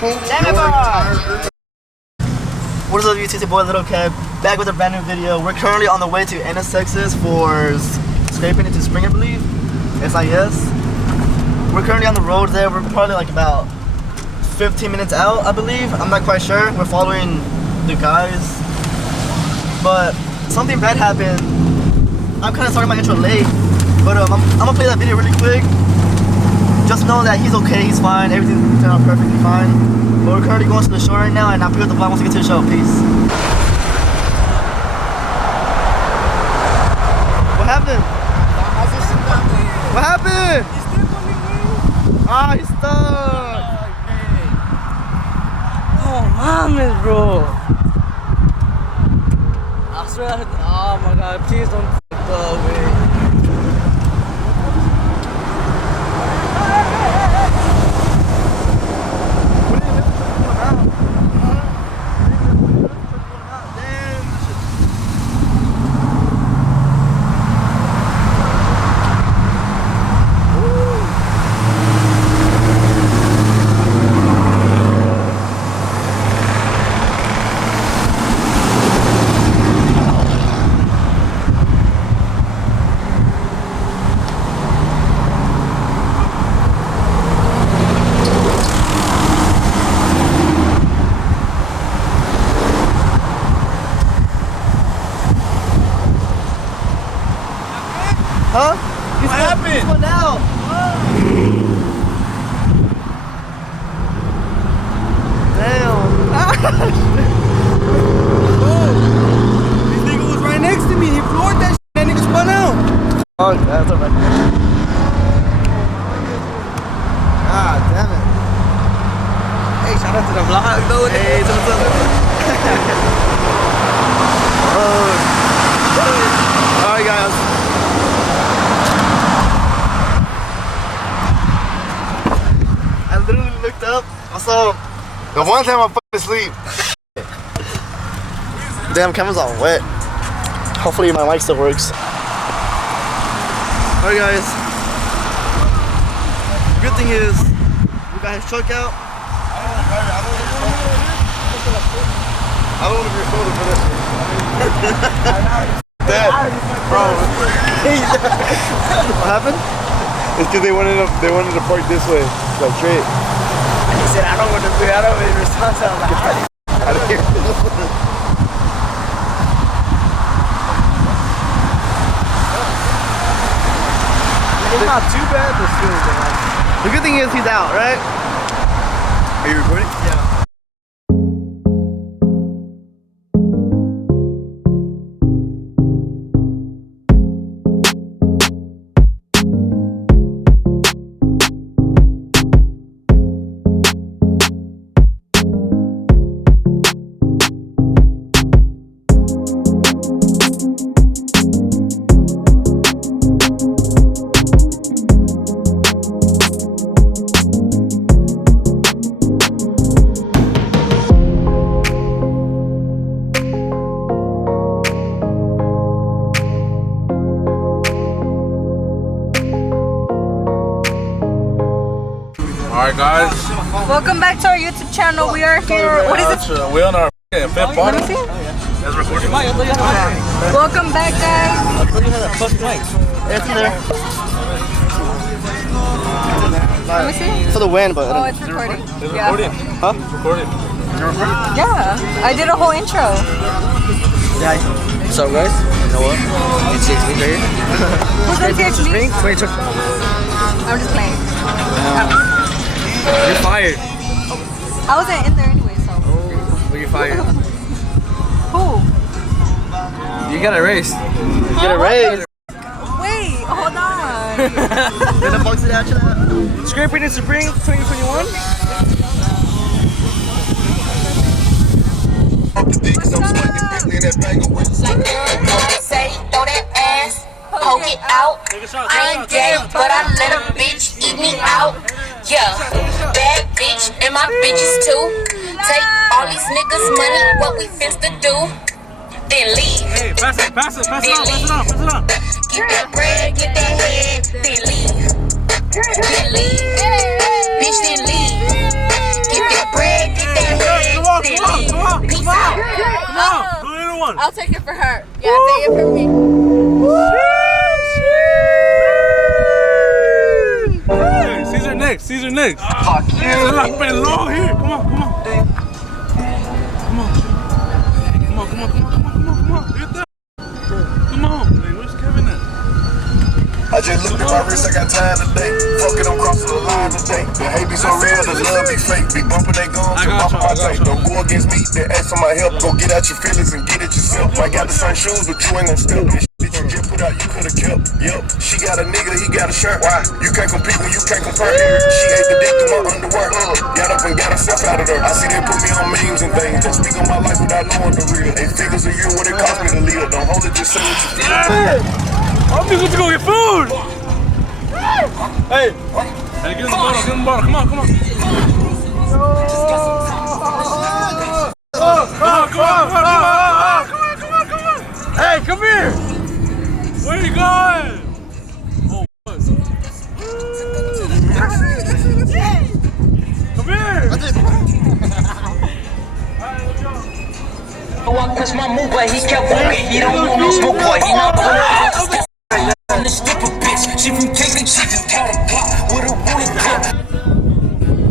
What is up, YouTube? It's your boy Little Kev, back with a brand new video. We're currently on the way to NTX, Texas for scraping into spring, I believe. SIS. We're currently on the road there. We're probably like about 15 minutes out, I believe. I'm not quite sure. We're following the guys. But something bad happened. I'm kind of starting my intro late, but I'm gonna play that video really quick. Just know that he's okay, he's fine, everything turned out perfectly fine. But we're currently going to the show right now, and I'll pick up the vlog once we get to the show. Peace. What happened? What happened? He's still coming. Ah, he's stuck. Oh, mames, bro. I swear I heard, oh my god, please don't go away. Huh? What happened? He's going out. Damn. This nigga was right next to me. He floored that shit. That nigga spun out. Oh, that's alright. Ah, damn it. Hey, shout out to the vlog though. Hey, what's up? Alright, guys. I literally looked up. I saw The one time I'm fucking asleep. damn camera's all wet. Hopefully my mic still works. Alright, guys. Good thing is we got his truck out. I don't want to be responsible for this shit. Dad, bro. What happened? It's because they wanted to park this way, like straight. He said, I don't want to be responsible. Out of here. It's not too bad, but still bad. The good thing is he's out, right? Are you recording? Yeah. Alright guys, Welcome back to our YouTube channel. We are here. What is it? we're on our fifth Let bottle. me see. That's recording. Welcome back, guys. It's in there. Let me see. For the win, but Oh, it's recording. It's Yeah. recording. huh? Recording. Yeah. I did a whole intro. Yeah. What's up, guys? You know what? NTX right here. Who's NTX me? I'm I'm just playing. You're fired. I wasn't in there anyway, so. Well, you're fired. Who? You got erased. Get it raised. Wait, hold on. Then the box it after that. Scraping in spring 2021. Say, throw that ass, poke it out. I ain't gay, but I let a bitch eat me out. Yeah, bad bitch, and my bitches too. Take all these niggas' money, what we finna do? Then leave. Hey, pass it on. Get that bread, get that head, then leave. Then leave. Bitch, then leave. Get that bread. on. Do the little one. I'll take it for her. Yeah, take it for me. Hey, Caesar next. Caesar next. Fuck you. Caesar like low here. Come on. Come on. Get that. Come on. Hey, where's Kevin at? I just looked at my wrist, I got time today. Fuck it, I'm crossing the line today. The hate be so real, the love be fake. Be bumping they gums, so off my tape. Don't go against me, they ask for my help. Go get out your feelings and get it yourself. I got the same shoes, but you ain't gon' step. This shit you just put out, you could've kept. Yup, she got a nigga, he got a shirt. Why? You can't compete when you can't compare. She ate the dick through my underwear. Got up and got herself out of there. I see they put me on memes and things. Don't speak on my life without knowing the real. Eight figures a year, what it cost me to live. Don't hold it, just say what you feel. I'm just gonna go get food. Hey, get in the bottle, get in the bottle. Come on. Come on. Hey, come here. Where are you going? Oh, what? Come here. I pressed my move, but he kept walking. He don't want no smoke, boy. He not gonna on the stripper bitch. She from Cleveland, she just caught a block with a woolly cup.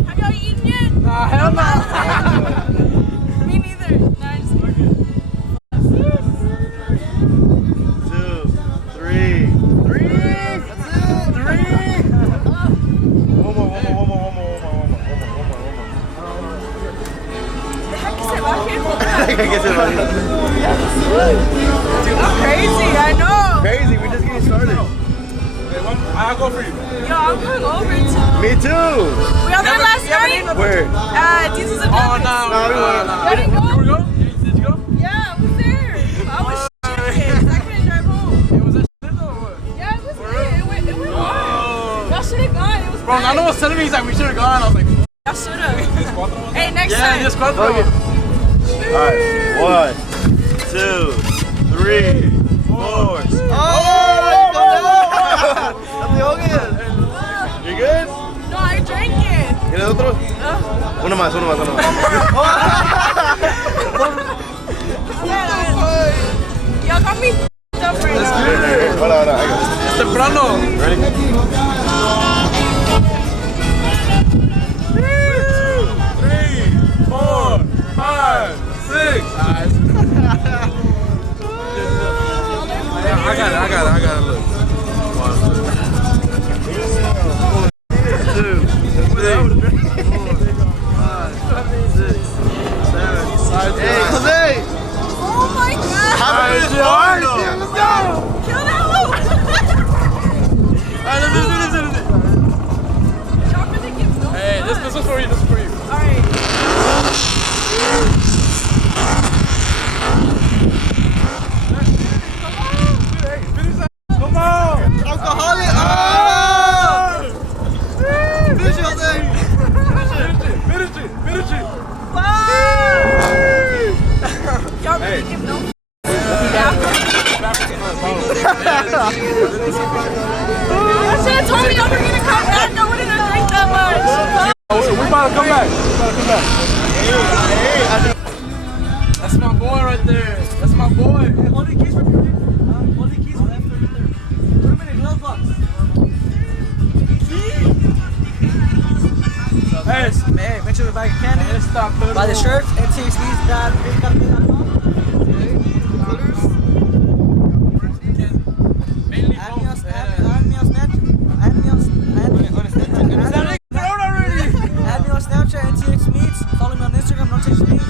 Have y'all eaten yet? Nah, hell no. Me neither. No, I just Two, three. That's it. Three. One more. The heck is it out here? I guess it right. I'm crazy, I know. Crazy, we're just getting started. I'll go for you. Yo, I'm going over too. Me too. We all there last night? Where? Diesel's and Oh, Donuts. no. Y'all didn't go? Did you go? Yeah, I was there. I was shit. I couldn't drive home. It was that shit though or what? Yeah, it was lit. It went hard. Y'all should have gone. It was Bro, Nano was telling me, he's like, we should have gone. I was like, y'all should have. Hey, next yeah, time. just cuatro. Alright, 1, 2, 3, 4. Oh, you good? No, I drank it. ¿Quieres otro? Uno más. Y'all got me f***ed up right now. Hold on, I got it. It's temprano. Ready? 2, 3, 4, 5, 6. I got it. Look. 1, 2, 3, 4, 5, 6, 7. Hey, Jose! Oh my god. Let's go! Kill that one. Y'all really give no Hey, this is for you. Alright. Come on! Alcoholic! Oh! Finish it, Jose! Finish it! Y'all really give no You should have told me y'all were gonna come back. I wouldn't have drank that much. We about to come back. That's my boy right there. That's my boy. Hold the keys from your hold the keys from left over there. Put them in a glove box. Hey, Hey, make sure we buy a candy. Buy the shirts, NTX.com. Add me on Snapchat, NTX Meets. Follow me on Instagram, NTX Meets.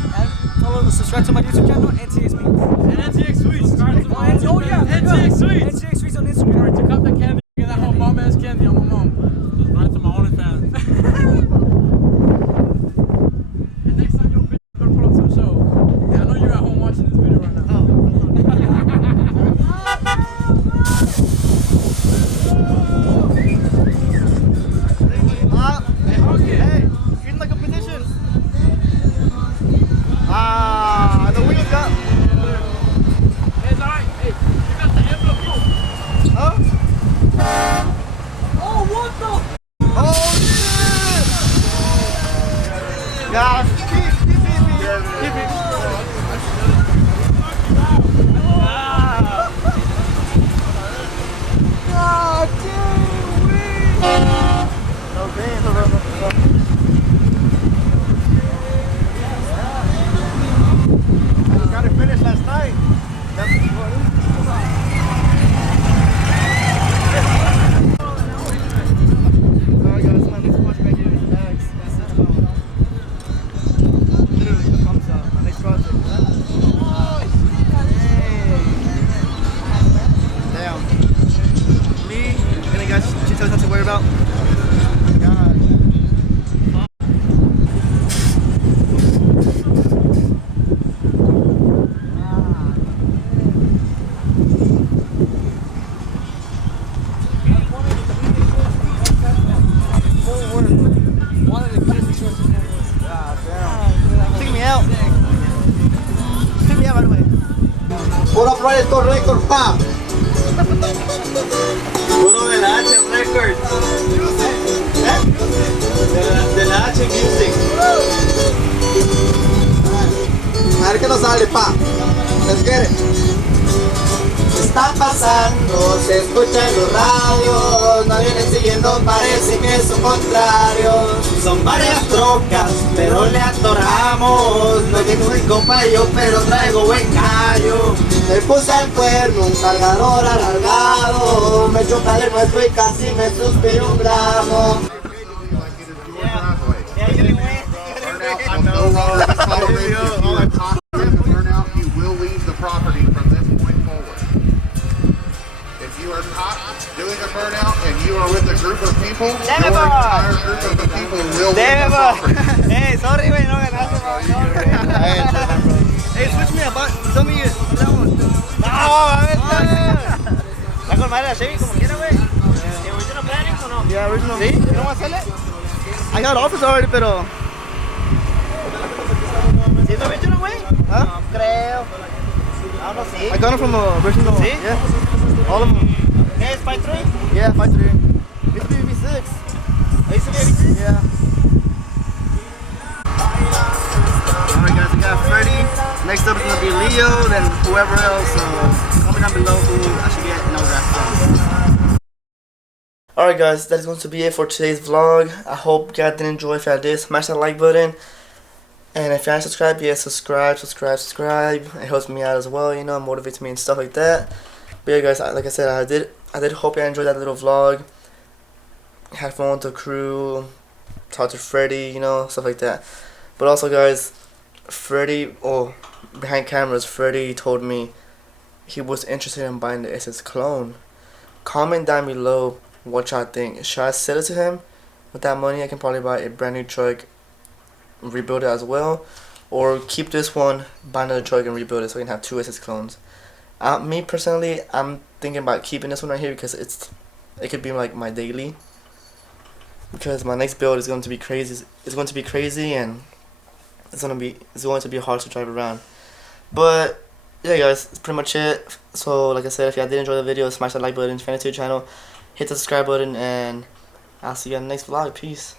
Subscribe to my YouTube channel, NTX Meets. and NTX Sweets. Oh yeah, NTX Sweets. NTX Sweets on Instagram. To cut that candy, get that whole bomb ass candy on my mom. Just run to my OnlyFans. And next time your bitch better put up some show. Yeah, I know you're at home watching this video right now. Hey, eating like a petition. The wheels got. Hey, it's alright. Hey, you got the envelope too. Huh? Oh, what the? Oh shit! Yeah, keep it. One of the kids is short. Take me out. Take me out right away. Puro Proyecto Record, pa. Puro de la H Records. De la H Music. A ver qué nos sale, pa. Let's get it. Está pasando, se escucha en los radios, nos vienen siguiendo, parece que son contrarios. Son varias trocas, pero le atoramos. No tengo mi compa y yo, pero traigo buen callo. Le puse al cuerno un cargador alargado, me choca de nuestro y casi me suspiré un gramo. Property from this point forward. If you are caught doing a burnout and you are with a group of people, your entire group of the people will leave the property. Hey, sorry, güey, no ganaste, Hey, switch me about, tell me that one. No, a ver, está con madre la Chevy como quiera, güey. ¿Original plannings o no? Yeah, original. ¿Sí? ¿You don't want to sell it? I got offers already, pero... ¿Sí es original, güey? ¿Ah? No creo. I got them from a original. See? Yeah. All of them. Yeah, it's 5.3? Yeah, 5.3. It used to be V6. It used to be V6? Yeah. Alright guys, we got Freddy. Next up is going to be Leo, then whoever else. Comment down below who I should get and autograph. Alright guys, that is going to be it for today's vlog. I hope you guys did enjoy. If you did, smash that like button. And if you haven't subscribed yet, subscribe. It helps me out as well, you know, motivates me and stuff like that. But yeah guys, like I said, I did hope you enjoyed that little vlog. Had fun with the crew, talked to Freddy, you know, stuff like that. But also guys, Freddy, behind cameras, Freddy told me he was interested in buying the SS clone. Comment down below what y'all think. Should I sell it to him? With that money I can probably buy a brand new truck, rebuild it as well, or keep this one, buy another truck and rebuild it so I can have 2 SS clones. Me personally, I'm thinking about keeping this one right here because it could be like my daily, because my next build is going to be crazy. It's going to be crazy and it's going to be hard to drive around. But yeah guys, that's pretty much it. So like I said, if you did enjoy the video, smash that like button. If you're new to the channel, hit the subscribe button, and I'll see you on the next vlog. Peace.